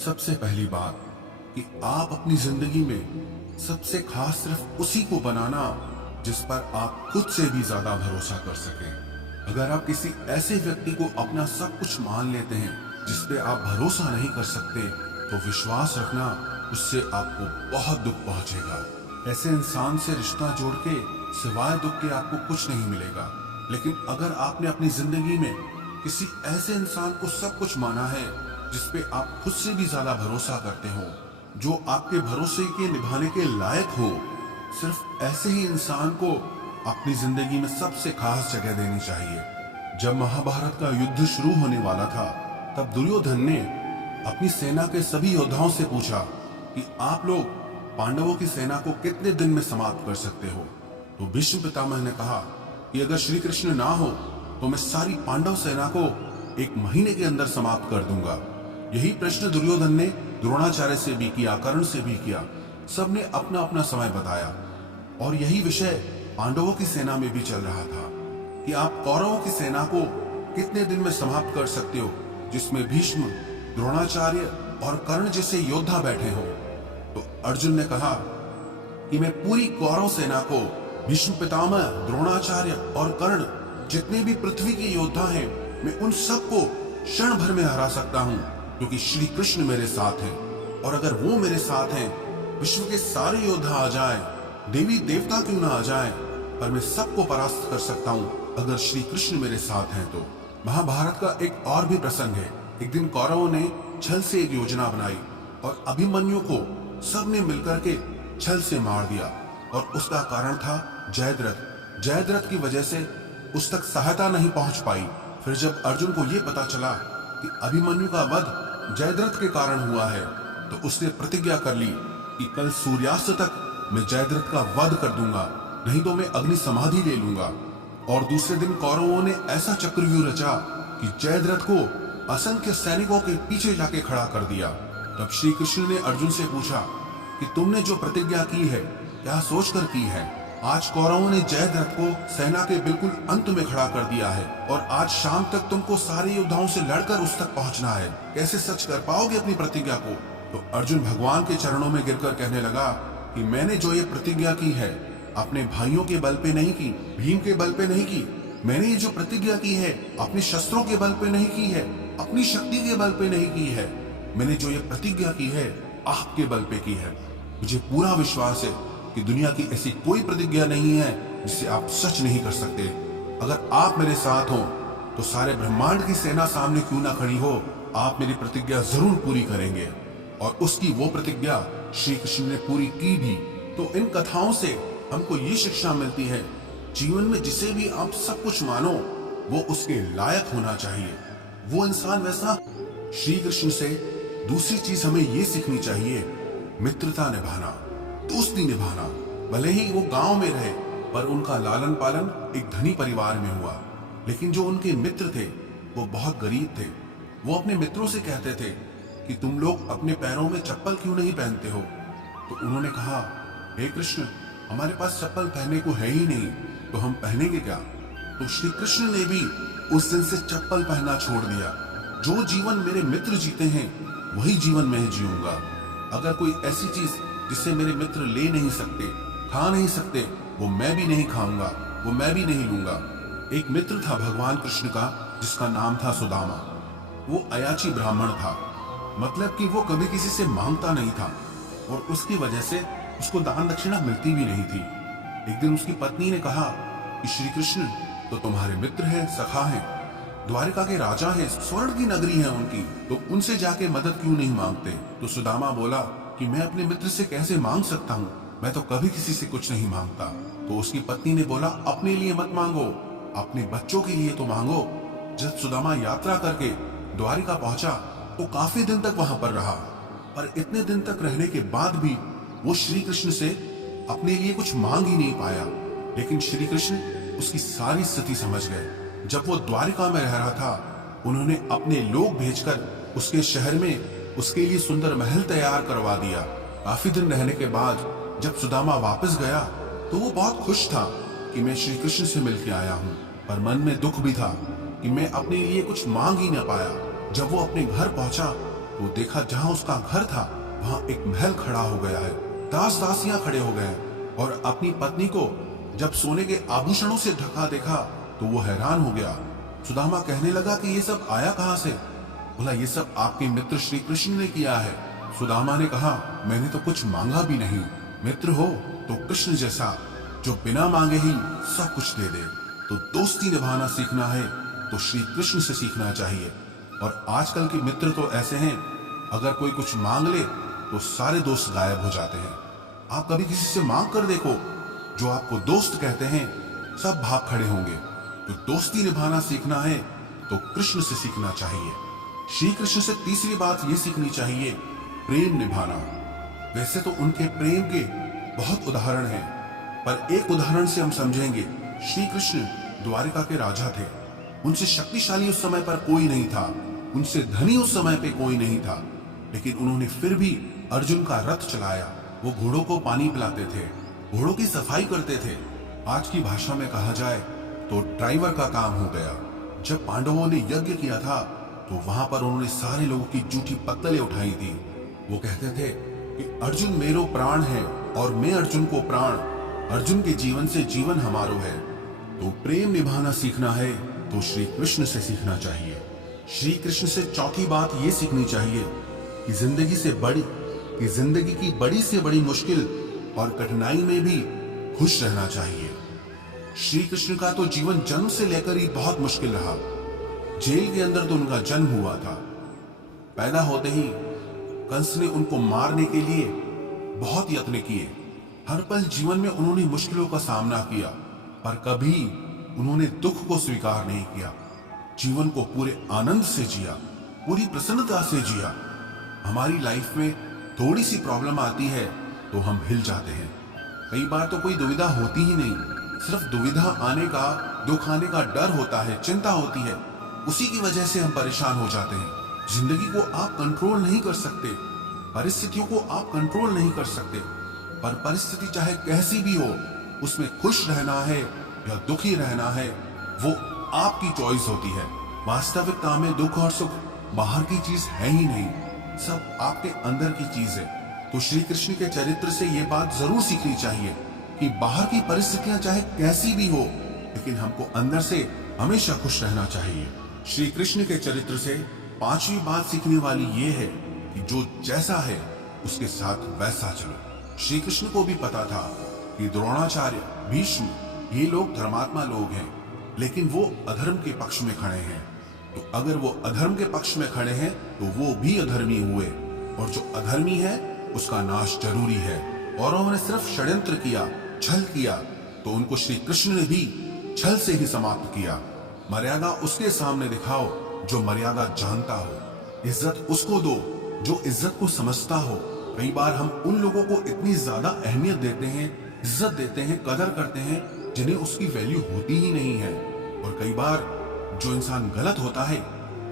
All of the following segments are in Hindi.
सबसे पहली बात कि आप अपनी जिंदगी में सबसे खास सिर्फ उसी को बनाना जिस पर आप खुद से भी ज्यादा भरोसा कर सकें। अगर आप किसी ऐसे व्यक्ति को अपना सब कुछ मान लेते हैं जिस पे आप भरोसा नहीं कर सकते, तो विश्वास रखना उससे आपको बहुत दुख पहुंचेगा। ऐसे इंसान से रिश्ता जोड़ के सिवाय दुख के आपको कुछ नहीं मिलेगा। लेकिन अगर आपने अपनी जिंदगी में किसी ऐसे इंसान को सब कुछ माना है जिसपे आप खुद से भी ज्यादा भरोसा करते हो, जो आपके भरोसे के निभाने के लायक हो, सिर्फ ऐसे ही इंसान को अपनी जिंदगी में सबसे खास जगह देनी चाहिए। जब महाभारत का युद्ध शुरू होने वाला था, तब दुर्योधन ने अपनी सेना के सभी योद्धाओं से पूछा कि आप लोग पांडवों की सेना को कितने दिन में समाप्त कर सकते हो। तो भीष्म पितामह ने कहा कि अगर श्री कृष्ण ना हो तो मैं सारी पांडव सेना को 1 महीने के अंदर समाप्त कर दूंगा। यही प्रश्न दुर्योधन ने द्रोणाचार्य से भी किया, कर्ण से भी किया। सबने अपना अपना समय बताया और यही विषय पांडवों की सेना में भी चल रहा था कि आप कौरवों की सेना को कितने दिन में समाप्त कर सकते हो, जिसमें भीष्म, द्रोणाचार्य और कर्ण जैसे योद्धा बैठे हो। तो अर्जुन ने कहा कि मैं पूरी कौरव सेना को भीष्म पितामह, द्रोणाचार्य और कर्ण जितने भी पृथ्वी के योद्धा हैं, मैं उन सबको क्षण भर में हरा सकता हूं, क्योंकि श्री कृष्ण मेरे साथ हैं। और अगर वो मेरे साथ हैं, विश्व के सारे योद्धा आ जाएं, देवी देवता क्यों ना आ जाएं, पर मैं सबको परास्त कर सकता हूं अगर श्री कृष्ण मेरे साथ हैं तो। महाभारत का एक और भी प्रसंग है। एक दिन कौरवों ने छल से एक योजना बनाई और अभिमन्यु को सबने मिलकर के छल से मार दिया, और उसका कारण था जयद्रथ। जयद्रथ की वजह से उस तक सहायता नहीं पहुंच पाई। फिर जब अर्जुन को यह पता चला कि अभिमन्यु का वध जयद्रथ के कारण हुआ है, तो उसने प्रतिज्ञा कर ली कि कल सूर्यास्त तक मैं जयद्रथ का वध कर दूंगा, नहीं तो मैं अग्नि समाधि ले लूंगा। और दूसरे दिन कौरवों ने ऐसा चक्रव्यूह रचा कि जयद्रथ को असंख्य सैनिकों के पीछे जाके खड़ा कर दिया। तब श्री कृष्ण ने अर्जुन से पूछा कि तुमने जो प्रतिज्ञा की है क्या सोचकर की है? आज कौरवों ने जयद्रथ को सेना के बिल्कुल अंत में खड़ा कर दिया है, और आज शाम तक तुमको सारे योद्धाओं से लड़कर उस तक पहुंचना है। कैसे सच कर पाओगे अपनी प्रतिज्ञा को? तो अर्जुन भगवान के चरणों में गिरकर कहने लगा कि मैंने जो ये प्रतिज्ञा की है अपने भाइयों के बल पे नहीं की, भीम के बल पे नहीं की। मैंने ये जो प्रतिज्ञा की है अपने शस्त्रों के बल पे नहीं की है, अपनी शक्ति के बल पे नहीं की है। मैंने जो ये प्रतिज्ञा की है आपके बल पे की है। मुझे पूरा विश्वास है कि दुनिया की ऐसी कोई प्रतिज्ञा नहीं है जिसे आप सच नहीं कर सकते। अगर आप मेरे साथ हो तो सारे ब्रह्मांड की सेना सामने क्यों ना खड़ी हो, आप मेरी प्रतिज्ञा जरूर पूरी करेंगे। और उसकी वो प्रतिज्ञा श्री कृष्ण ने पूरी की भी। तो इन कथाओं से हमको ये शिक्षा मिलती है, जीवन में जिसे भी आप सब कुछ मानो वो उसके लायक होना चाहिए, वो इंसान वैसा। श्री कृष्ण से दूसरी चीज हमें ये सीखनी चाहिए, मित्रता निभाना, दोस्ती निभाना। भले ही वो गांव में रहे, पर उनका लालन पालन एक धनी परिवार में हुआ। लेकिन जो उनके मित्र थे वो बहुत गरीब थे। वो अपने मित्रों से कहते थे कि तुम लोग अपने पैरों में चप्पल क्यों नहीं पहनते हो? तो उन्होंने कहा, हे कृष्ण, हमारे पास चप्पल पहनने को है ही नहीं, तो हम पहनेंगे क्या? तो श्री कृष्ण ने भी उस दिन से चप्पल पहनना छोड़ दिया। जो जीवन मेरे मित्र जीते हैं वही जीवन मैं जीऊंगा। अगर कोई ऐसी चीज जिसे मेरे मित्र ले नहीं सकते, खा नहीं सकते, वो मैं भी नहीं खाऊंगा, वो मैं भी नहीं लूंगा। एक मित्र था भगवान कृष्ण का जिसका नाम था सुदामा। वो अयाची ब्राह्मण था, मतलब कि वो कभी किसी से मांगता नहीं था, और उसकी वजह से उसको दान दक्षिणा मिलती भी नहीं थी। एक दिन उसकी पत्नी ने कहा कि श्री कृष्ण तो तुम्हारे मित्र हैं, सखा हैं, द्वारिका के राजा हैं, स्वर्ण की नगरी है उनकी, तो उनसे जाके मदद क्यों नहीं मांगते? तो सुदामा बोला कि मैं अपने मित्र से कैसे मांग सकता हूँ, मैं तो कभी किसी से कुछ नहीं मांगता। तो उसकी पत्नी ने बोला, अपने लिए मत मांगो, अपने बच्चों के लिए तो मांगो। जब सुदामा यात्रा करके द्वारिका पहुंचा तो काफी दिन तक वहां पर रहा, पर इतने दिन तक रहने के बाद भी वो श्री कृष्ण से अपने लिए कुछ मांग ही नहीं पाया। लेकिन श्री कृष्ण उसकी सारी स्थिति समझ गए। जब वो द्वारिका में रह रहा था, उन्होंने अपने लोग भेजकर उसके शहर में उसके लिए सुंदर महल तैयार करवा दिया। काफी दिन रहने के बाद जब सुदामा वापस गया तो वो बहुत खुश था कि मैं श्री कृष्ण से मिलकर आया हूँ, पर मन में दुख भी था कि मैं अपने लिए कुछ मांग ही न पाया। जब वो अपने घर पहुंचा तो देखा जहां उसका घर था वहां एक महल खड़ा हो गया है, दास दासियां खड़े हो गए हैं। और अपनी पत्नी को जब सोने के आभूषणों से ढका देखा तो वो हैरान हो गया। सुदामा कहने लगा कि ये सब आया कहां से? बोला, ये सब आपके मित्र श्री कृष्ण ने किया है। सुदामा ने कहा, मैंने तो कुछ मांगा भी नहीं। मित्र हो तो कृष्ण जैसा जो बिना मांगे ही सब कुछ दे दे। तो दोस्ती निभाना सीखना है तो श्री कृष्ण से सीखना चाहिए। और आजकल के मित्र तो ऐसे हैं, अगर कोई कुछ मांग ले तो सारे दोस्त गायब हो जाते हैं। आप कभी किसी से मांग कर देखो, जो आपको दोस्त कहते हैं सब भाग खड़े होंगे। तो दोस्ती निभाना सीखना है तो कृष्ण से सीखना चाहिए। श्री कृष्ण से तीसरी बात यह सीखनी चाहिए, प्रेम निभाना। वैसे तो उनके प्रेम के बहुत उदाहरण हैं, पर एक उदाहरण से हम समझेंगे। श्री कृष्ण द्वारिका के राजा थे। उनसे शक्तिशाली उस समय पर कोई नहीं था, उनसे धनी उस समय पे कोई नहीं था, लेकिन उन्होंने फिर भी अर्जुन का रथ चलाया। वो घोड़ों को पानी पिलाते थे, घोड़ों की सफाई करते थे। आज की भाषा में कहा जाए तो ड्राइवर का काम हो गया। जब पांडवों ने यज्ञ किया था तो वहां पर उन्होंने सारे लोगों की जूठी पत्तलें उठाई थी। वो कहते थे कि अर्जुन मेरो प्राण है और मैं अर्जुन को प्राण, अर्जुन के जीवन से जीवन हमारो है। तो प्रेम निभाना सीखना है तो श्री कृष्ण से सीखना चाहिए। श्री कृष्ण से चौथी बात ये सीखनी चाहिए कि जिंदगी की बड़ी से बड़ी मुश्किल और कठिनाई में भी खुश रहना चाहिए। श्री कृष्ण का तो जीवन जन्म से लेकर ही बहुत मुश्किल रहा। जेल के अंदर तो उनका जन्म हुआ था। पैदा होते ही कंस ने उनको मारने के लिए बहुत यत्न किए। हर पल जीवन में उन्होंने मुश्किलों का सामना किया, पर कभी उन्होंने दुख को स्वीकार नहीं किया। जीवन को पूरे आनंद से जिया, पूरी प्रसन्नता से जिया। हमारी लाइफ में थोड़ी सी प्रॉब्लम आती है तो हम हिल जाते हैं। कई बार तो कोई दुविधा होती ही नहीं, सिर्फ दुविधा आने का, दुख आने का डर होता है, चिंता होती है, उसी की वजह से हम परेशान हो जाते हैं। जिंदगी को आप कंट्रोल नहीं कर सकते, परिस्थितियों को आप कंट्रोल नहीं कर सकते, पर परिस्थिति चाहे कैसी भी हो, उसमें खुश रहना है या दुखी रहना है, वो आपकी चॉइस होती है। वास्तविकता में दुख और सुख बाहर की चीज है ही नहीं, सब आपके अंदर की चीज है। तो श्री कृष्ण के चरित्र से ये बात जरूर सीखनी चाहिए कि बाहर की परिस्थितियां चाहे कैसी भी हो, लेकिन हमको अंदर से हमेशा खुश रहना चाहिए। श्री कृष्ण के चरित्र से पांचवी बात सीखने वाली ये है कि जो जैसा है उसके साथ वैसा चलो। श्री कृष्ण को भी पता था कि द्रोणाचार्य, भीष्म ये लोग धर्मात्मा लोग हैं, लेकिन वो अधर्म के पक्ष में खड़े हैं। तो अगर वो अधर्म के पक्ष में खड़े हैं तो वो भी अधर्मी हुए, और जो अधर्मी है उसका नाश जरूरी है। और उन्होंने सिर्फ षड्यंत्र किया, छल किया, तो उनको श्री कृष्ण ने भी छल से ही समाप्त किया। मर्यादा उसके सामने दिखाओ जो मर्यादा जानता हो, इज्जत उसको दो जो इज्जत को समझता हो। कई बार हम उन लोगों को इतनी ज्यादा अहमियत देते हैं, इज्जत देते हैं, कदर करते हैं, जिन्हें उसकी वैल्यू होती ही नहीं है। और कई बार जो इंसान गलत होता है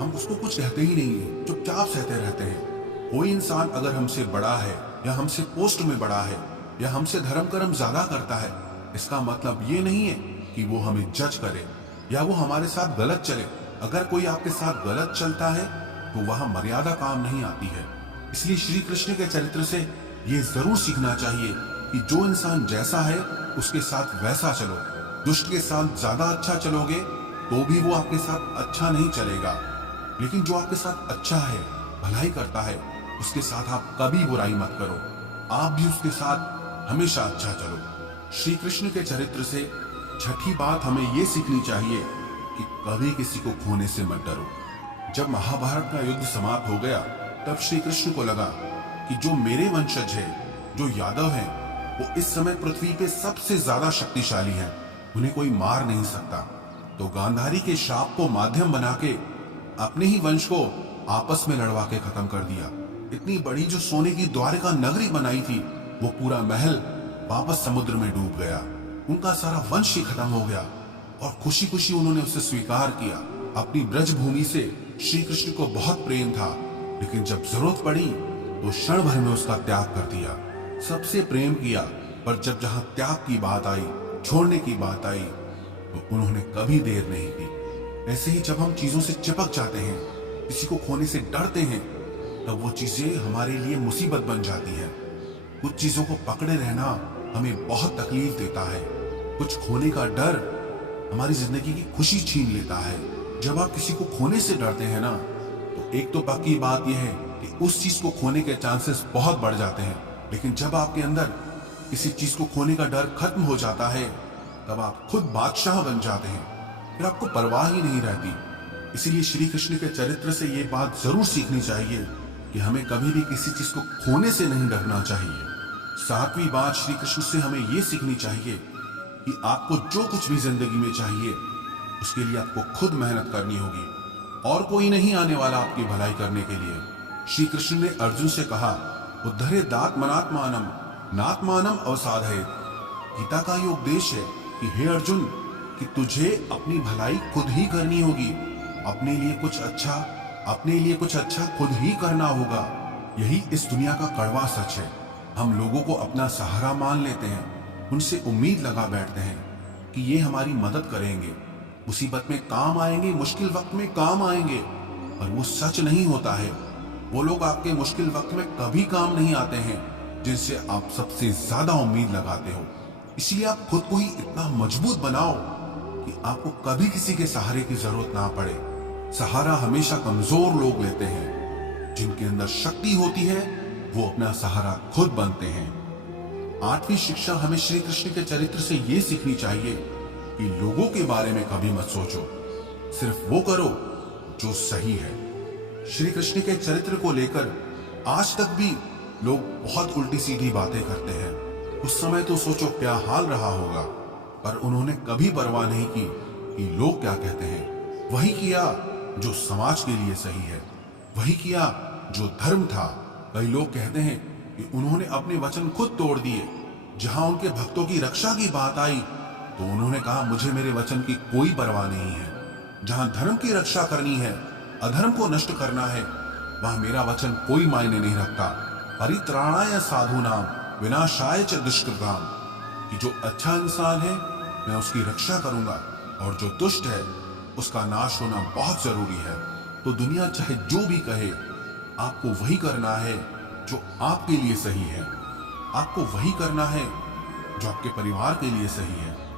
हम उसको कुछ कहते ही नहीं है, चुपचाप सहते रहते हैं। कोई इंसान अगर हमसे बड़ा है या हमसे पोस्ट में बड़ा है या हमसे धर्म कर्म ज्यादा करता है, इसका मतलब ये नहीं है कि वो हमें जज करे या वो हमारे साथ गलत चले। अगर कोई आपके साथ गलत चलता है तो वहां मर्यादा काम नहीं आती है। इसलिए श्री कृष्ण के चरित्र से ये जरूर सीखना चाहिए कि जो इंसान जैसा है उसके साथ वैसा चलो। दुष्ट के साथ ज्यादा अच्छा चलोगे तो भी वो आपके साथ अच्छा नहीं चलेगा, लेकिन जो आपके साथ अच्छा है, भलाई करता है, उसके साथ आप कभी बुराई मत करो। आप भी उसके साथ हमेशा अच्छा चलो। श्री कृष्ण के चरित्र से छठी बात हमें ये सीखनी चाहिए कि कभी किसी को खोने से मत डरो। जब महाभारत का युद्ध समाप्त हो गया तब श्री कृष्ण को लगा कि जो मेरे वंशज है, जो यादव हैं, वो इस समय पृथ्वी पे सबसे ज्यादा शक्तिशाली हैं, उन्हें कोई मार नहीं सकता। तो गांधारी के शाप को माध्यम बना के अपने ही वंश को आपस में लड़वा के खत्म कर दिया। इतनी बड़ी जो सोने की द्वारिका नगरी बनाई थी, वो पूरा महल वापस समुद्र में डूब गया। उनका सारा वंश ही खत्म हो गया और खुशी खुशी उन्होंने उसे स्वीकार किया। अपनी ब्रज भूमि से श्री कृष्ण को बहुत प्रेम था, लेकिन जब जरूरत पड़ी तो क्षण भर में उसका त्याग कर दिया। सबसे प्रेम किया, पर जब जहां त्याग की बात आई, छोड़ने की बात आई, तो उन्होंने कभी देर नहीं की। ऐसे ही जब हम चीजों से चिपक जाते हैं, किसी को खोने से डरते हैं, तब वो चीजें हमारे लिए मुसीबत बन जाती है। कुछ चीजों को पकड़े रहना हमें बहुत तकलीफ देता है। कुछ खोने का डर हमारी जिंदगी की खुशी छीन लेता है। जब आप किसी को खोने से डरते हैं ना, तो एक तो पक्की बात यह है कि उस चीज को खोने के चांसेस बहुत बढ़ जाते हैं। लेकिन जब आपके अंदर किसी चीज को खोने का डर खत्म हो जाता है, तब आप खुद बादशाह बन जाते हैं। फिर आपको परवाह ही नहीं रहती। इसीलिए श्री कृष्ण के चरित्र से ये बात जरूर सीखनी चाहिए कि हमें कभी भी किसी चीज को खोने से नहीं डरना चाहिए। सातवीं बात श्री कृष्ण से हमें ये सीखनी चाहिए कि आपको जो कुछ भी जिंदगी में चाहिए, उसके लिए आपको खुद मेहनत करनी होगी और कोई नहीं आने वाला आपकी भलाई करने के लिए। श्री कृष्ण ने अर्जुन से कहा, उद्धरेदात्मनात्मानम नात्मानम अवसाधयेत। गीता का ये उपदेश है कि हे अर्जुन, कि तुझे अपनी भलाई खुद ही करनी होगी। अपने लिए कुछ अच्छा खुद ही करना होगा। यही इस दुनिया का कड़वा सच है। हम लोगों को अपना सहारा मान लेते हैं, उनसे उम्मीद लगा बैठते हैं कि ये हमारी मदद करेंगे, मुसीबत में काम आएंगे, मुश्किल वक्त में काम आएंगे। पर वो सच नहीं होता है। वो लोग आपके मुश्किल वक्त में कभी काम नहीं आते हैं जिनसे आप सबसे ज्यादा उम्मीद लगाते हो। इसलिए आप खुद को ही इतना मजबूत बनाओ कि आपको कभी किसी के सहारे की जरूरत ना पड़े। सहारा हमेशा कमजोर लोग लेते हैं। जिनके अंदर शक्ति होती है वो अपना सहारा खुद बनते हैं। आठवीं शिक्षा हमें श्री कृष्ण के चरित्र से ये सीखनी चाहिए कि लोगों के बारे में कभी मत सोचो, सिर्फ वो करो जो सही है। श्री कृष्ण के चरित्र को लेकर आज तक भी लोग बहुत उल्टी सीधी बातें करते हैं। उस समय तो सोचो क्या हाल रहा होगा, पर उन्होंने कभी परवाह नहीं की कि लोग क्या कहते हैं। वही किया जो समाज के लिए सही है, वही किया जो धर्म था। कई लोग कहते हैं कि उन्होंने अपने वचन खुद तोड़ दिए। जहां उनके भक्तों की रक्षा की बात आई तो उन्होंने कहा, मुझे मेरे वचन की कोई परवाह नहीं है। जहां धर्म की रक्षा करनी है, अधर्म को नष्ट करना है, वहां मेरा वचन कोई मायने नहीं रखता। परित्राणाय साधूनाम विनाशाय च दुष्कृताम। कि जो अच्छा इंसान है मैं उसकी रक्षा करूंगा और जो दुष्ट है उसका नाश होना बहुत जरूरी है। तो दुनिया चाहे जो भी कहे, आपको वही करना है जो आपके लिए सही है। आपको वही करना है जो आपके परिवार के लिए सही है।